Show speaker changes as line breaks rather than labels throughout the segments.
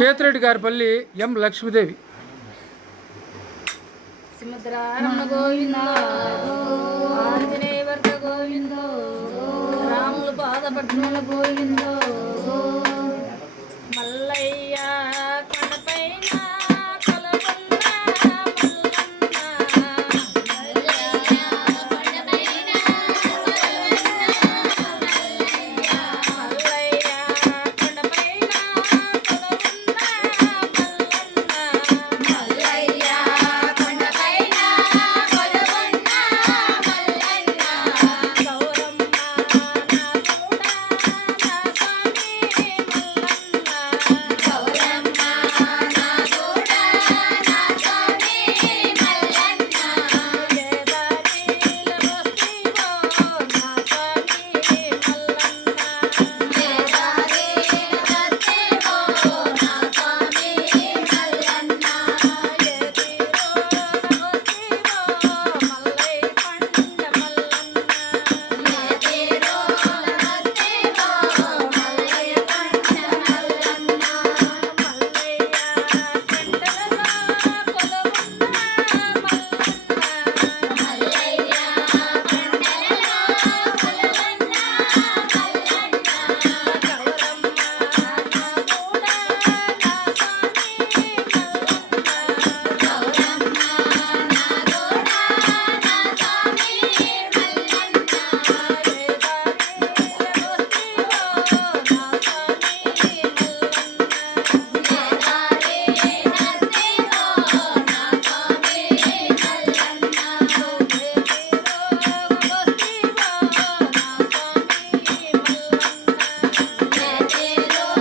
కేతిరెడ్డి గారి పల్లి ఎం లక్ష్మీదేవి.
సుముద్రారమణ గోవిందో ఆంజనేయ వర్త గోవిందో రాములు పాదపట్నముల గోవిందో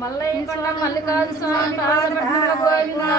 మల్లయ్య కొండ మల్లికార్జున స్వామి పాదపట్నంలో గోవిందా.